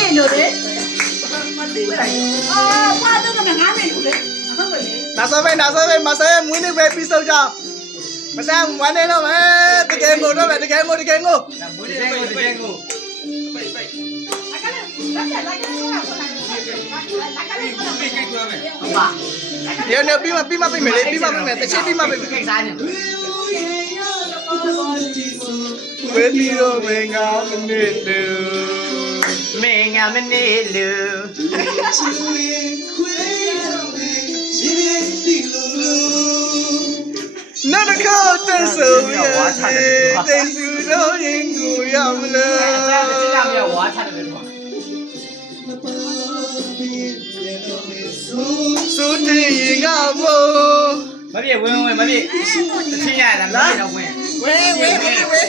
နေလို့လေမသိဘူးလားအော်ဘာတော့ငါနေလို့လေဟုတ်ပါလေနာဆာပဲမဆာမွေးနေပဲပြီးဆုံးကြမဆာဝမ်းနေတော့မယ်တကယ်ငိုတော့မယ်တကယ်ငိုမွေးနေပဲတကယ်ကိုပိတ်ပိတ်ဟုတ်ပါဒီနေ့ပြီးမှပြမယ်လေပြီးမှပြမယ်တစ်ချက်ပြီးမှပြမယ် ကိစ္စစားနေ ဝေးပြီးတော့မင်းကမနေလို့ မင်းငါမနေလို့ နာတခေါ်တဲ့ဆိုရတဲ့သူတို့ရင်ကိုရမလား အဲ့ဒါကဝါချတယ်တော့ ဆိုတဲ့ရင်ကဘော မပြေဝင်မပြေတချင်းရတာမပြေတော့ဝင် ဝေး ဘယ်မှာဝင်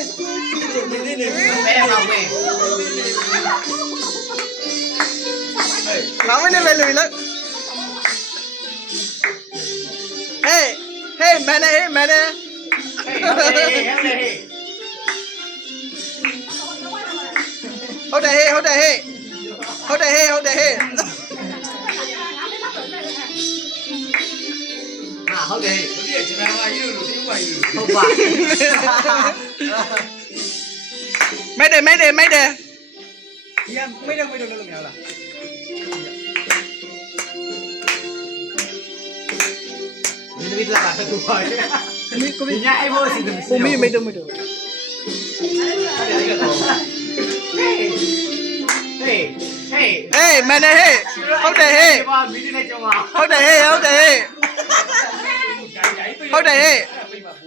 ငါမနေပဲလို့လေဟေးမန်နေဟေးဟုတ်တယ်ဟုတ်တယ်ဟေးဟုတ်တယ်ဟေးဟာဟုတ်တယ် မပြည့်ကျွန်တော်ကယူလို့ဒီဥပါယူလို့ ဟုတ်ပါ မိုက်တယ်ဒီကမိတ်တော့လို့မရလား ဒီလိုလာတာတူပါရဲ့ဒီညအိုးစီတယ် ကိုမီမိတ်တော့ ဟေးမန်နေဟေးဟုတ်တယ်ဟေး ဒီပါမီဒီနဲ့ကြောင်းပါ ဟုတ်တယ်ဟေး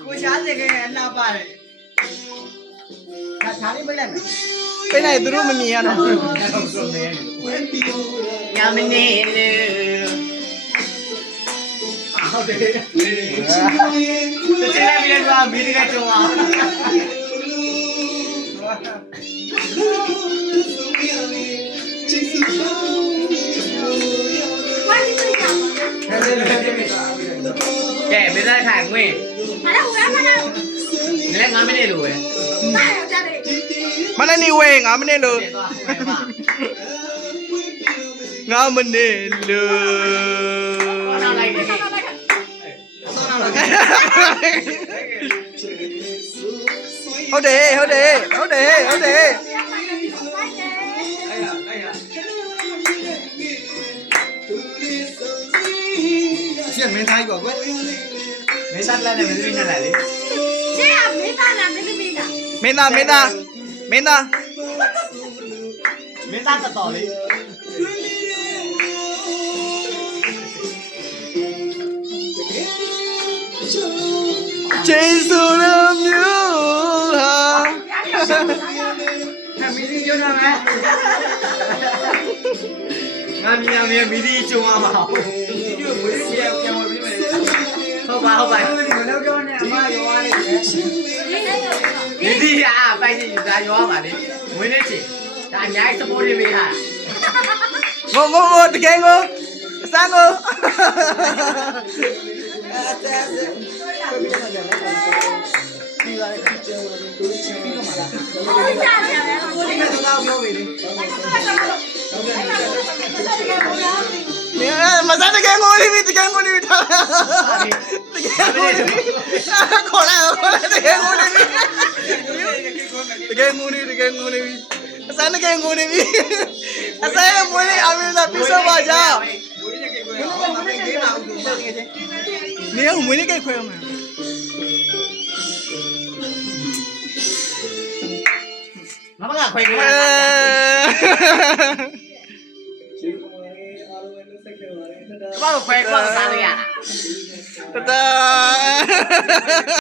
ကိုရှားစင်ကအနာပါတယ်ဒါလေးပြလိုက်မယ် ပြနေသူတို့မမြင်ရတော့ ညမနေလို့ဟုတ်တယ်တချင်လည်းပြရမီဒီနဲ့ကြောင်းပါ ဘာလို့လဲကြာပါလဲ ကဲမင်းသားခိုင်ဝင် မလာဘူးမလာဘူး လည်း9မိနစ်လို့ပဲ တာရကြတယ် မနနေဝေး9မိနစ်လို့ ပြန်သွားဝင်ပါ 9မိနစ်လို့ နောက်လိုက်တယ် ဟုတ်တယ်ရှင်းမင်းသားကြီးပါကွယ် မင်းသားလည်းမင်းနဲ့လိုက်လေ ရှေ့ကမင်းသားလားမင်းသမီးလား မင်းသား မင်းသားတော်လေး ကျေးဇူးတော်မျိုးဟာ မီဒီပြောနေမယ်ငါမြင်ရမြင်မီဒီကျုံသွားမှာ ဒီလိုဝေးပြန်ဝင်ပြီးမယ် ဟုတ်ပါမလောက်တော့နဲ့အမရောရလေးမီဒီအားပိုက်စီဒါရောပါလေဝင်နေချင်ဒါအများကြီး support တွေပေးထား မို့တကယ်ကိုအစမ်းကို ဟုတ်ကြတယ်ကိုလေးကတော့ပြောပြီလေ မစမ်းတကယ်ကိုလေးထားတကယ်ကိုလေးခေါ်လိုက်တကယ်ကိုလေးအစမ်းတကယ်ကိုလေးအစမ်းမွေးလေးအမေသာပြစောပါကြ ဝေးနေကိကွယ်အောင်မင်းကြီးမအောင်လို့မင်းကြီး နေကမွေးလေးကိတ်ခွဲအောင် ငါမကခွဲခွဲ ဘာလို့ခွဲခွဲစားရတာ တဒါ